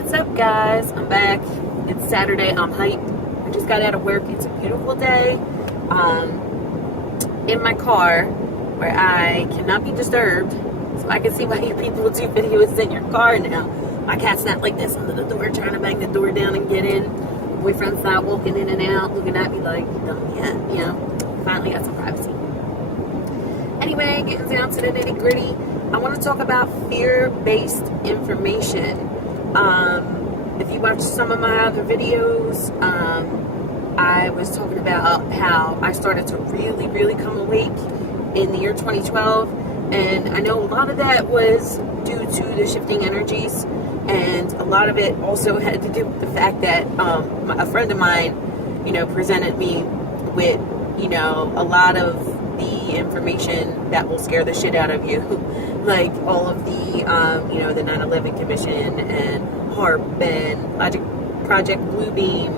What's up, guys? I'm back. It's Saturday. I'm hyped. I just got out of work. It's a beautiful day. In my car where I cannot be disturbed, so I can see why you people do videos in your car now. My cat's not like this under the door, trying to bang the door down and get in. Boyfriend's not walking in and out, looking at me like, finally got some privacy. Anyway, getting down to the nitty gritty, I want to talk about fear-based information. If you watch some of my other videos, I was talking about how I started to really come awake in the year 2012, and I know a lot of that was due to the shifting energies, and a lot of it also had to do with the fact that a friend of mine, presented me with, a lot of the information that will scare the shit out of you, like all of the, the 9/11 Commission and HAARP and Project Bluebeam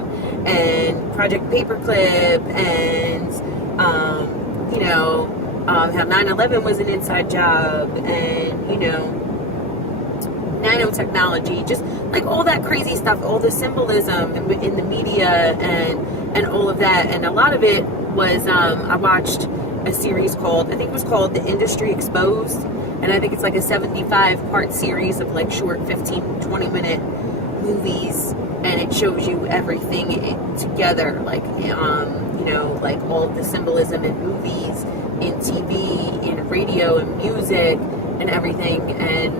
and Project Paperclip and, how 9/11 was an inside job and, nanotechnology, just like all that crazy stuff, all the symbolism in the media and all of that. And a lot of it was, I watched a series called, I think it was called The Industry Exposed, and I think it's like a 75-part series of like short 15-20 minute movies, and it shows you everything together, like like all of the symbolism in movies, in TV, in radio, and music, and everything. And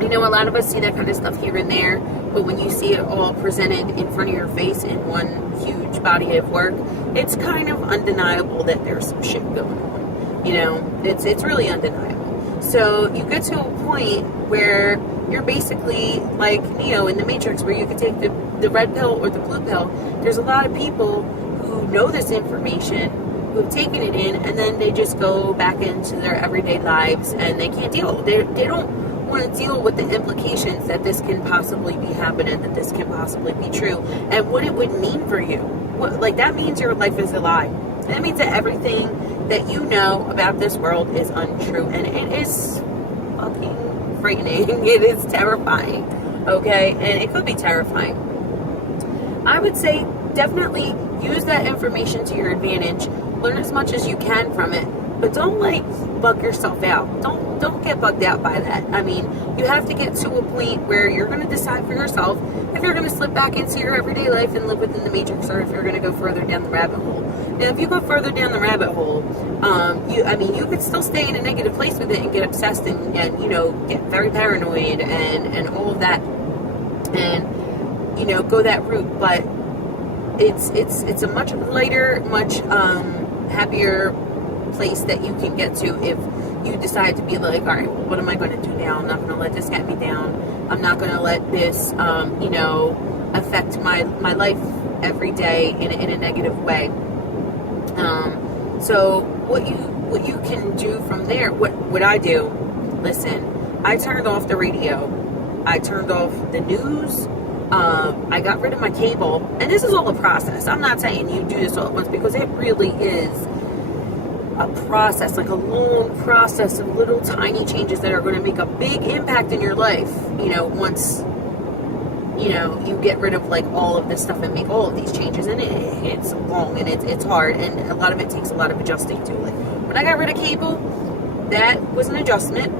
a lot of us see that kind of stuff here and there, but when you see it all presented in front of your face in one huge body of work, it's kind of undeniable that there's some shit going on. It's really undeniable. So you get to a point where you're basically like Neo in the Matrix, where you could take the red pill or the blue pill. There's a lot of people who know this information, who have taken it in, and then they just go back into their everyday lives, and they can't deal. They don't want to deal with the implications that this can possibly be happening, that this can possibly be true, and what it would mean for you. That means your life is a lie. That means that everything that you know about this world is untrue, and it is fucking frightening. It is terrifying, okay? And it could be terrifying. I would say definitely use that information to your advantage. Learn as much as you can from it, but don't bug yourself out. Don't get bugged out by that. I mean, you have to get to a point where you're going to decide for yourself if you're going to slip back into your everyday life and live within the Matrix, or if you're going to go further down the rabbit hole. Now, if you go further down the rabbit hole, you could still stay in a negative place with it and get obsessed and get very paranoid and all of that, and go that route. But it's a much lighter, much happier place that you can get to if you decide to be like, all right, well, what am I going to do now? I'm not going to let this get me down. I'm not going to let this affect my life every day in a negative way. So what you can do from there, what I do, listen, I turned off the radio, I turned off the news, I got rid of my cable, and this is all a process. I'm not saying you do this all at once, because it really is a process, like a long process of little tiny changes that are going to make a big impact in your life, once you get rid of like all of this stuff and make all of these changes. And it's long and it's hard, and a lot of it takes a lot of adjusting to. Like when I got rid of cable, that was an adjustment,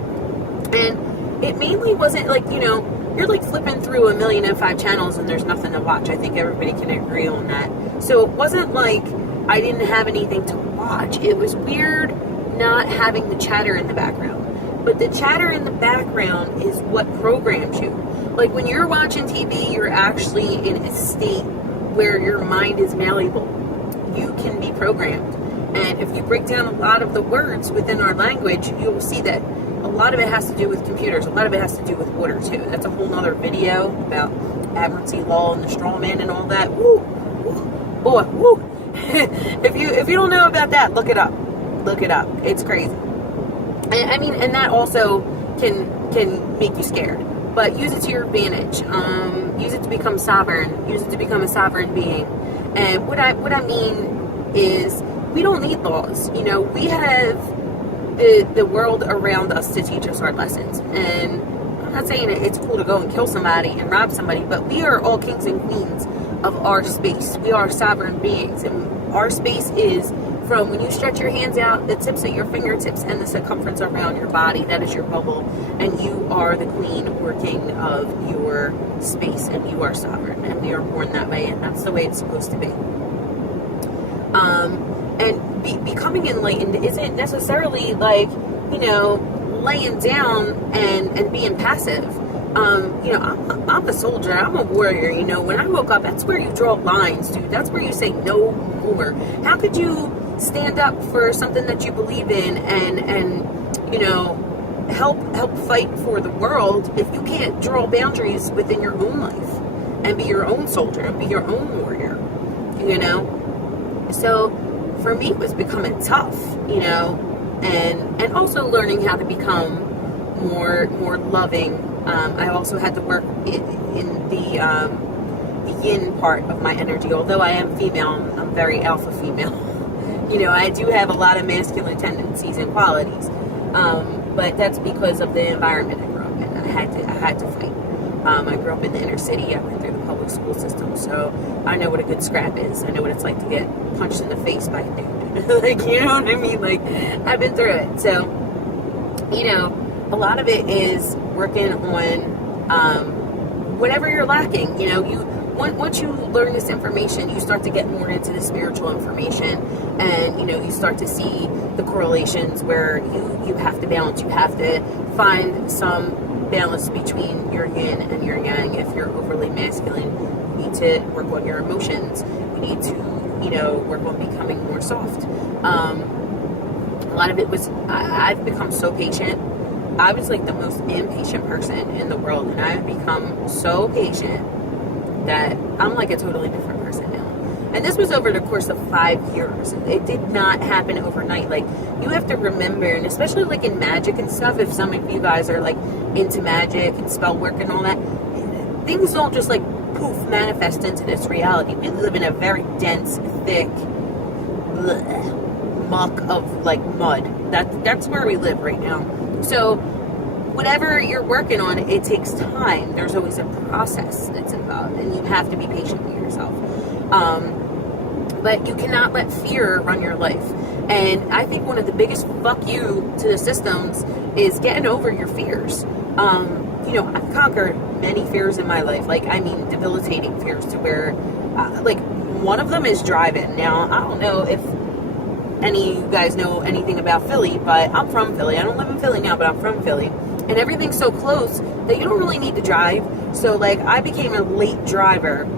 and it mainly wasn't like you're like flipping through 1,000,005 channels and there's nothing to watch. I think everybody can agree on that. So it wasn't like I didn't have anything to watch. It was weird not having the chatter in the background. But the chatter in the background is what programs you. Like when you're watching TV, you're actually in a state where your mind is malleable. You can be programmed. And if you break down a lot of the words within our language, you will see that a lot of it has to do with computers. A lot of it has to do with water too. That's a whole nother video about admiralty law and the straw man and all that. Woo, woo, boy, woo. If you don't know about that, look it up. It's crazy. And that also can make you scared. But use it to your advantage. Use it to become sovereign. Use it to become a sovereign being. And what I mean is, we don't need laws. We have the world around us to teach us our lessons. And not saying it's cool to go and kill somebody and rob somebody, but we are all kings and queens of our space. We are sovereign beings, and our space is from when you stretch your hands out, the tips of your fingertips and the circumference around your body. That is your bubble, and you are the queen or king of your space, and you are sovereign, and we are born that way, and that's the way it's supposed to be. And becoming enlightened isn't necessarily like, you know, laying down and being passive. You know, I'm a soldier, I'm a warrior, you know. When I woke up, that's where you draw lines, dude. That's where you say no more. How could you stand up for something that you believe in and you know, help fight for the world if you can't draw boundaries within your own life and be your own soldier and be your own warrior, you know? So for me, it was becoming tough, you know, and also learning how to become more loving. I also had to work in the yin part of my energy. Although I am female, I'm very alpha female. You know, I do have a lot of masculine tendencies and qualities, but that's because of the environment I grew up in. I had to fight. I grew up in the inner city. I went through the public school system, so I know what a good scrap is. I know what it's like to get punched in the face by a dude. Like, you know what I mean? Like, I've been through it. So, you know, a lot of it is working on whatever you're lacking. You know, once you learn this information, you start to get more into the spiritual information, and, you know, you start to see the correlations where you have to balance. You have to find some balance between your yin and your yang. If you're overly masculine, you need to work on your emotions. You need to, you know, work on becoming more soft. A lot of it was, I've become so patient. I was like the most impatient person in the world, and I've become so patient that I'm like a totally different person now. And this was over the course of 5 years. It did not happen overnight. Like, you have to remember, and especially like in magic and stuff, if some of you guys are like into magic and spell work and all that, things don't just like poof manifest into this reality. We live in a very dense, thick muck of like mud. That's where we live right now. So whatever you're working on, it takes time. There's always a process that's involved, and you have to be patient with yourself. But you cannot let fear run your life. And I think one of the biggest fuck you to the systems is getting over your fears. You know, I've conquered many fears in my life. Like, I mean, debilitating fears to where, like, one of them is driving. Now, I don't know if any of you guys know anything about Philly, but I'm from Philly. I don't live in Philly now, but I'm from Philly. And everything's so close that you don't really need to drive. So, like, I became a late driver.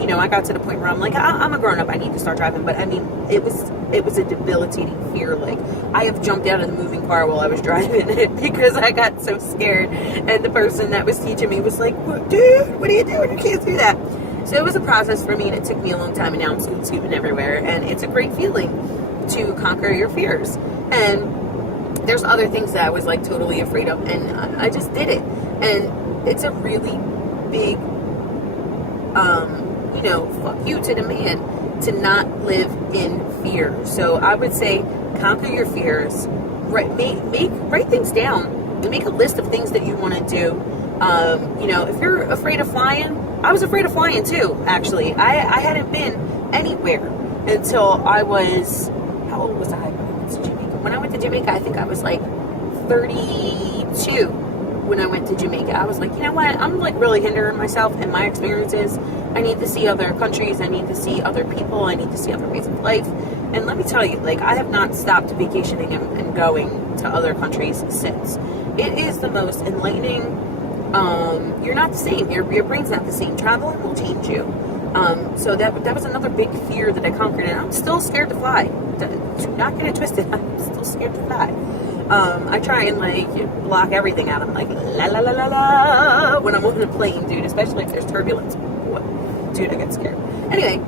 You know, I got to the point where I'm like, I'm a grown-up. I need to start driving. But, I mean, it was a debilitating fear. Like, I have jumped out of the moving car while I was driving it because I got so scared. And the person that was teaching me was like, dude, what are you doing? You can't do that. So it was a process for me, and it took me a long time. And now I'm scooting everywhere. And it's a great feeling to conquer your fears. And there's other things that I was like totally afraid of, and I just did it. And it's a really big, you know, fuck you to the man to not live in fear. So I would say conquer your fears, write things down, and make a list of things that you want to do. You know, if you're afraid of flying, I was afraid of flying too, actually. I hadn't been anywhere until I was, how old was I when I went to Jamaica? When I went to Jamaica, I think I was like 32 when I went to Jamaica. I was like, you know what? I'm like really hindering myself and my experiences. I need to see other countries. I need to see other people. I need to see other ways of life. And let me tell you, like, I have not stopped vacationing and going to other countries since. It is the most enlightening. You're not the same. Your brain's not the same. Traveling will change you. So that was another big fear that I conquered, and I'm still scared to fly. Do not get it twisted. I'm still scared to fly. I try and like block everything out. I'm like la la la la la when I'm on a plane, dude. Especially if there's turbulence. Dude, I get scared. Anyway,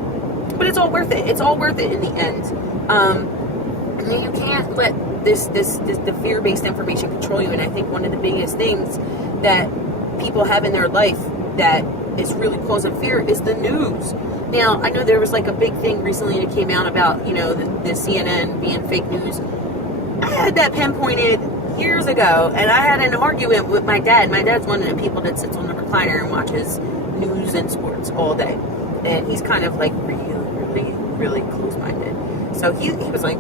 but it's all worth it. It's all worth it in the end. You can't let the fear-based information control you. And I think one of the biggest things that people have in their life that is really causing fear is the news. Now, I know there was like a big thing recently that came out about, you know, the CNN being fake news. I had that pinpointed years ago, and I had an argument with my dad. My dad's one of the people that sits on the recliner and watches news and sports all day, and he's kind of like really close-minded. So he was like,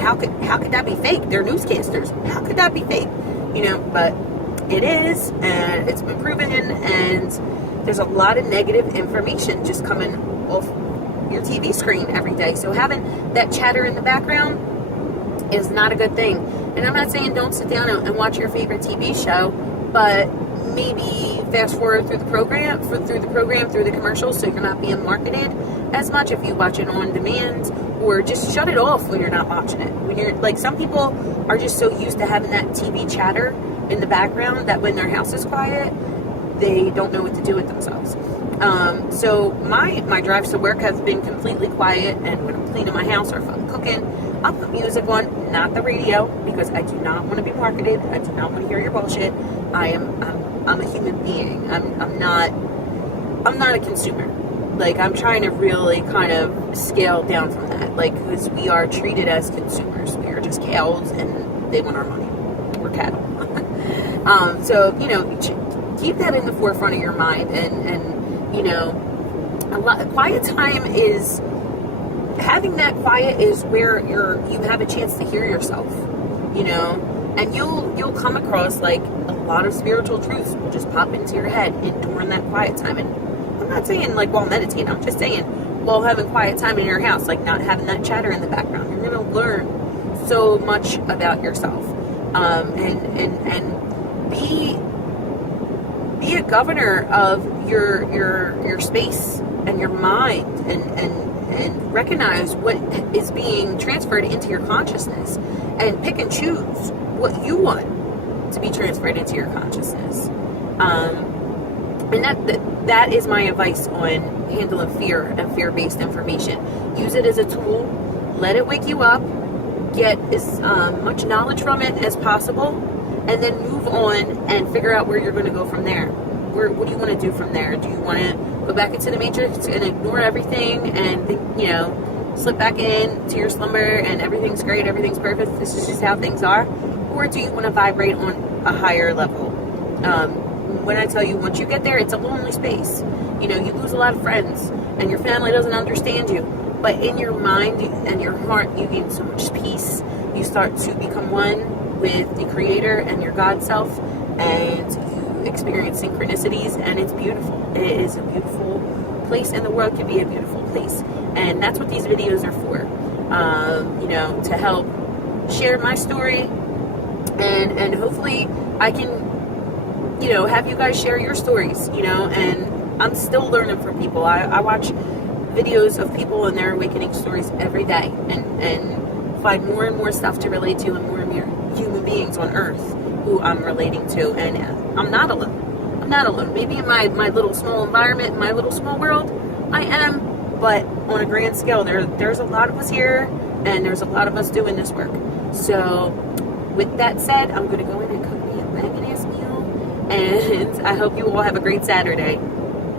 how could that be fake? They're newscasters. How could that be fake? But it is, and it's been proven, and there's a lot of negative information just coming off your TV screen every day. So having that chatter in the background is not a good thing. And I'm not saying don't sit down and watch your favorite TV show, but maybe fast forward through the program, through the commercials, so you're not being marketed as much if you watch it on demand, or just shut it off when you're not watching it. When you're like, some people are just so used to having that TV chatter in the background that when their house is quiet, they don't know what to do with themselves. So my drives to work have been completely quiet, and when I'm cleaning my house or if I'm cooking, I'll put music on, not the radio, because I do not want to be marketed. I do not want to hear your bullshit. I'm a human being. I'm not a consumer. Like, I'm trying to really kind of scale down from that. Like, because we are treated as consumers. We are just cows, and they want our money. We're cattle. So, keep that in the forefront of your mind. And quiet time is, having that quiet is where you have a chance to hear yourself, and you'll come across, like, a lot of spiritual truths will just pop into your head during that quiet time. And I'm not saying, like, while meditating, I'm just saying while having quiet time in your house, like, not having that chatter in the background. You're going to learn so much about yourself, and be a governor of your space and your mind, and recognize what is being transferred into your consciousness, and pick and choose what you want to be transferred into your consciousness. And that is my advice on handling fear and fear-based information. Use it as a tool. Let it wake you up. Get as much knowledge from it as possible, and then move on and figure out where you're going to go from there. What do you want to do from there? Do you want to go back into the matrix and ignore everything and think, slip back in to your slumber and everything's great, everything's perfect, this is just how things are? Or do you want to vibrate on a higher level? When I tell you, once you get there, it's a lonely space. You lose a lot of friends, and your family doesn't understand you. But in your mind and your heart, you gain so much peace. You start to become one with the Creator and your God self, and you experience synchronicities, and it's beautiful. It is a beautiful place, and the world can be a beautiful place. And that's what these videos are for, to help share my story, and hopefully I can, have you guys share your stories, and I'm still learning from people. I watch videos of people and their awakening stories every day, and find more and more stuff to relate to, and more human beings on earth who I'm relating to, and I'm not alone. Maybe in my little small environment, my little small world, I am, but on a grand scale, there's a lot of us here, and there's a lot of us doing this work. So with that said, I'm going to go in and cook me a bangin' ass meal, and I hope you all have a great Saturday.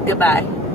Goodbye.